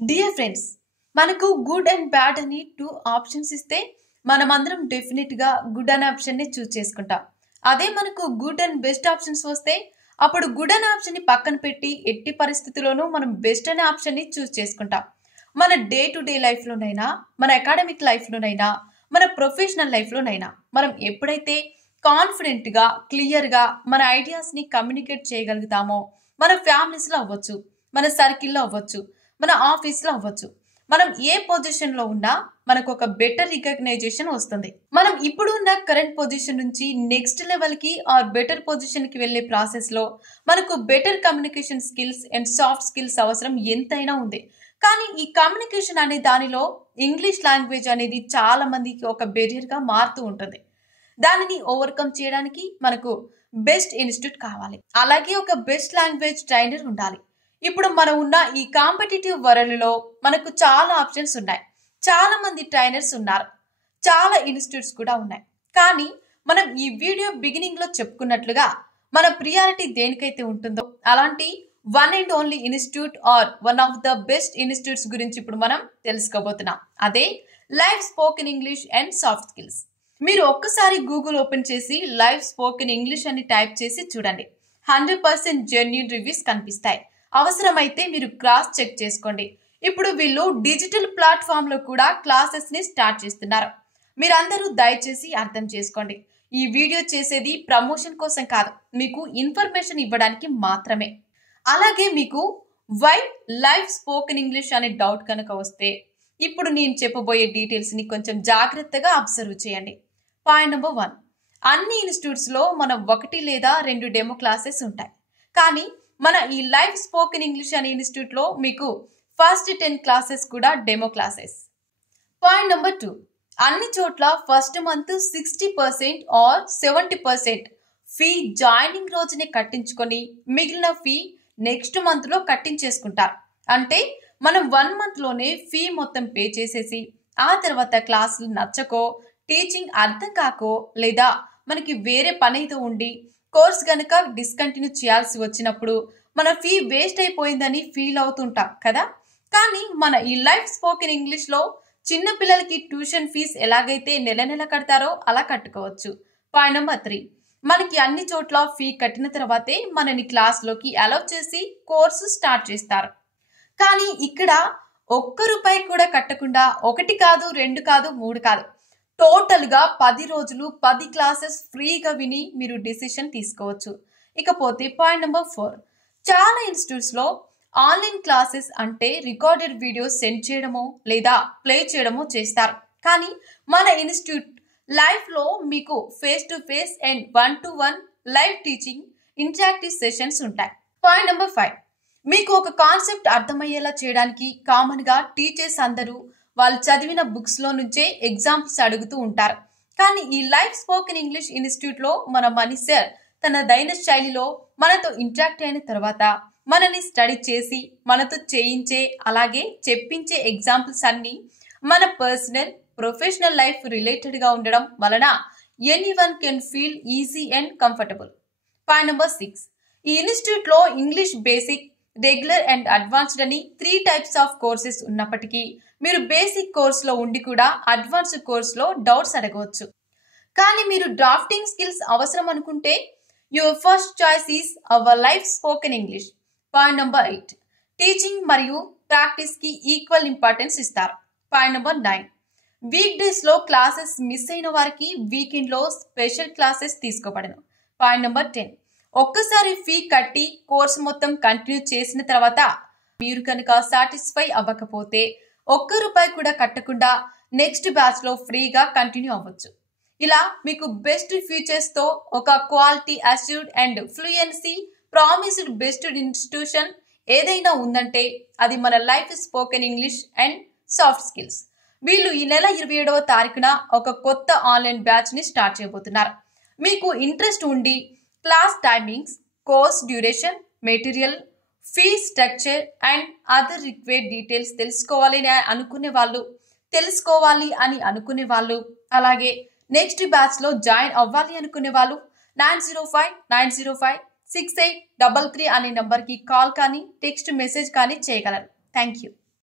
Dear friends, మనకు good and bad అని two options ఇస్తే మనమందరం డెఫినెట్గా గుడ్ అనే ఆప్షన్ని చూస్ చేసుకుంటాం. అదే మనకు గుడ్ అండ్ బెస్ట్ ఆప్షన్స్ వస్తే అప్పుడు గుడ్ అనే ఆప్షన్ని పక్కన పెట్టి ఎట్టి పరిస్థితుల్లోనూ మనం బెస్ట్ అనే ఆప్షన్ని చూస్ చేసుకుంటాం. మన డే టు డే లైఫ్లోనైనా, మన అకాడమిక్ లైఫ్లోనైనా, మన ప్రొఫెషనల్ లైఫ్లోనైనా మనం ఎప్పుడైతే కాన్ఫిడెంట్గా, క్లియర్గా మన ఐడియాస్ని కమ్యూనికేట్ చేయగలుగుతామో, మన ఫ్యామిలీస్లో అవ్వచ్చు, మన సర్కిల్లో అవ్వచ్చు, మన ఆఫీస్లో అవ్వచ్చు, మనం ఏ పొజిషన్లో ఉన్నా మనకు ఒక బెటర్ రికగ్నైజేషన్ వస్తుంది. మనం ఇప్పుడు ఉన్న కరెంట్ పొజిషన్ నుంచి నెక్స్ట్ లెవెల్కి ఆర్ బెటర్ పొజిషన్కి వెళ్ళే ప్రాసెస్లో మనకు better communication skills and soft skills అవసరం ఎంతైనా ఉంది. కానీ ఈ కమ్యూనికేషన్ అనే దానిలో ఇంగ్లీష్ లాంగ్వేజ్ అనేది చాలా మందికి ఒక బెరియర్గా మారుతూ ఉంటుంది. దానిని ఓవర్కమ్ చేయడానికి మనకు బెస్ట్ ఇన్స్టిట్యూట్ కావాలి, అలాగే ఒక బెస్ట్ లాంగ్వేజ్ ట్రైనర్ ఉండాలి. ఇప్పుడు మనం ఉన్న ఈ కాంపిటేటివ్ వరల్డ్లో మనకు చాలా ఆప్షన్స్ ఉన్నాయి, చాలా మంది ట్రైనర్స్ ఉన్నారు, చాలా ఇన్స్టిట్యూట్స్ కూడా ఉన్నాయి. కానీ మనం ఈ వీడియో బిగినింగ్లో చెప్పుకున్నట్లుగా మన ప్రియారిటీ దేనికైతే ఉంటుందో అలాంటి one and only institute or one of the best institutes గురించి ఇప్పుడు మనం తెలుసుకోబోతున్నాం. అదే live spoken English and soft skills. మీరు ఒక్కసారి గూగుల్ ఓపెన్ చేసి లైవ్ స్పోకెన్ ఇంగ్లీష్ అని టైప్ చేసి చూడండి. 100% జెన్యూన్ రివ్యూస్ కనిపిస్తాయి. అవసరమైతే మీరు క్రాస్ చెక్ చేసుకోండి. ఇప్పుడు వీళ్ళు డిజిటల్ ప్లాట్ఫామ్లో కూడా క్లాసెస్ని స్టార్ట్ చేస్తున్నారు. మీరందరూ దయచేసి అర్థం చేసుకోండి, ఈ వీడియో చేసేది ప్రమోషన్ కోసం కాదు, మీకు ఇన్ఫర్మేషన్ ఇవ్వడానికి మాత్రమే. అలాగే మీకు వై లైవ్ స్పోకెన్ ఇంగ్లీష్ అనే డౌట్ కనుక వస్తే ఇప్పుడు నేను చెప్పబోయే డీటెయిల్స్ని కొంచెం జాగ్రత్తగా అబ్జర్వ్ చేయండి. పాయింట్ నెంబర్ 1, అన్ని ఇన్స్టిట్యూట్స్లో మనం 1 లేదా 2 డెమో క్లాసెస్ ఉంటాయి. కానీ మన ఈ లైవ్ స్పోకెన్ ఇంగ్లీష్ అనే ఇన్స్టిట్యూట్లో మీకు ఫస్ట్ 10 క్లాసెస్ కూడా డెమో క్లాసెస్. పాయింట్ నెంబర్ 2, అన్ని చోట్ల first month 60% or 70% fee joining రోజునే కట్టించుకొని మిగిలిన ఫీ నెక్స్ట్ మంత్లో కట్టించేసుకుంటారు. అంటే మనం 1 మంత్లోనే ఫీ మొత్తం పే చేసేసి ఆ తర్వాత క్లాసులు నచ్చకో, టీచింగ్ అర్థం కాకో, లేదా మనకి వేరే పని అయితే ఉండి కోర్స్ గనక డిస్కంటిన్యూ చేయాల్సి వచ్చినప్పుడు మన ఫీ వేస్ట్ అయిపోయిందని ఫీల్ అవుతుంటాం కదా. కానీ మన ఈ లైవ్ స్పోకెన్ ఇంగ్లీష్లో చిన్న పిల్లలకి ట్యూషన్ ఫీజు ఎలాగైతే నెల నెల కడతారో అలా కట్టుకోవచ్చు. పాయింట్ నెంబర్ 3, మనకి అన్ని చోట్ల ఫీ కట్టిన తర్వాతే మనని క్లాస్లోకి అలౌ చేసి కోర్సు స్టార్ట్ చేస్తారు. కానీ ఇక్కడ ₹1 కూడా కట్టకుండా 1 కాదు, 2 కాదు, 3 కాదు, టోటల్గా 10 రోజులు 10 క్లాసెస్ ఫ్రీగా విని మీరు డిసిషన్ తీసుకోవచ్చు. ఇకపోతే పాయింట్ నెంబర్ 4, చాలా ఇన్స్టిట్యూట్స్లో ఆన్లైన్ క్లాసెస్ అంటే రికార్డెడ్ వీడియోస్ సెండ్ చేయడమో లేదా ప్లే చేయడమో చేస్తారు. కానీ మన ఇన్స్టిట్యూట్ లైఫ్లో మీకు face to face and 1-to-1 live teaching interactive sessions ఉంటాయి. పాయింట్ నెంబర్ 5, మీకు ఒక కాన్సెప్ట్ అర్థమయ్యేలా చేయడానికి కామన్గా టీచర్స్ అందరూ వాళ్ళు చదివిన బుక్స్లో నుంచే ఎగ్జాంపుల్స్ అడుగుతూ ఉంటారు. కానీ ఈ లైవ్ స్పోకెన్ ఇంగ్లీష్ ఇన్స్టిట్యూట్లో మన మనీ సార్ తన దైన శైలిలో మనతో ఇంటరాక్ట్ అయిన తర్వాత మనని స్టడీ చేసి మనతో చేయించే అలాగే చెప్పించే ఎగ్జాంపుల్స్ అన్నీ మన పర్సనల్ ప్రొఫెషనల్ లైఫ్ రిలేటెడ్గా ఉండడం వలన anyone can feel easy and comfortable. Point number 6, ఈ ఇన్స్టిట్యూట్లో English basic, regular and advanced అని 3 టైప్స్ ఆఫ్ కోర్సెస్ ఉన్నప్పటికీ మీరు బేసిక్ కోర్సులో ఉండి కూడా అడ్వాన్స్డ్ కోర్సులో డౌట్స్ అడగవచ్చు. కానీ మీరు డ్రాఫ్టింగ్ స్కిల్స్ అవసరం అనుకుంటే your first choice is our live spoken English. Point number 8, teaching మరియు ప్రాక్టీస్కి ఈక్వల్ ఇంపార్టెన్స్ ఇస్తారు. పాయింట్ నెంబర్ 9, వీక్ డేస్లో క్లాసెస్ మిస్ అయిన వారికి వీకెండ్లో స్పెషల్ క్లాసెస్ తీసుకోబడను. పాయింట్ నెంబర్ 10, ఒక్కసారి ఫీ కట్టి కోర్స్ మొత్తం కంటిన్యూ చేసిన తర్వాత మీరు కనుక సాటిస్ఫై అవ్వకపోతే ₹1 కూడా కట్టకుండా నెక్స్ట్ బ్యాచ్లో ఫ్రీగా కంటిన్యూ అవ్వచ్చు. ఇలా మీకు బెస్ట్ ఫీచర్స్తో ఒక quality assured and fluency promised best institution ఏదైనా ఉందంటే అది మన life spoken English and soft skills. వీళ్ళు ఈ నెల 27వ తారీఖున ఒక కొత్త ఆన్లైన్ బ్యాచ్ని స్టార్ట్ చేయబోతున్నారు. మీకు ఇంట్రెస్ట్ ఉండి class timings, course duration, material, fee structure and other required details తెలుసుకోవాలి అని అనుకునే వాళ్ళు అలాగే నెక్స్ట్ బ్యాచ్లో జాయిన్ అవ్వాలి అనుకునే వాళ్ళు 9059056833 అనే నంబర్కి కాల్ కానీ టెక్స్ట్ మెసేజ్ కానీ చేయగలరు. Thank you.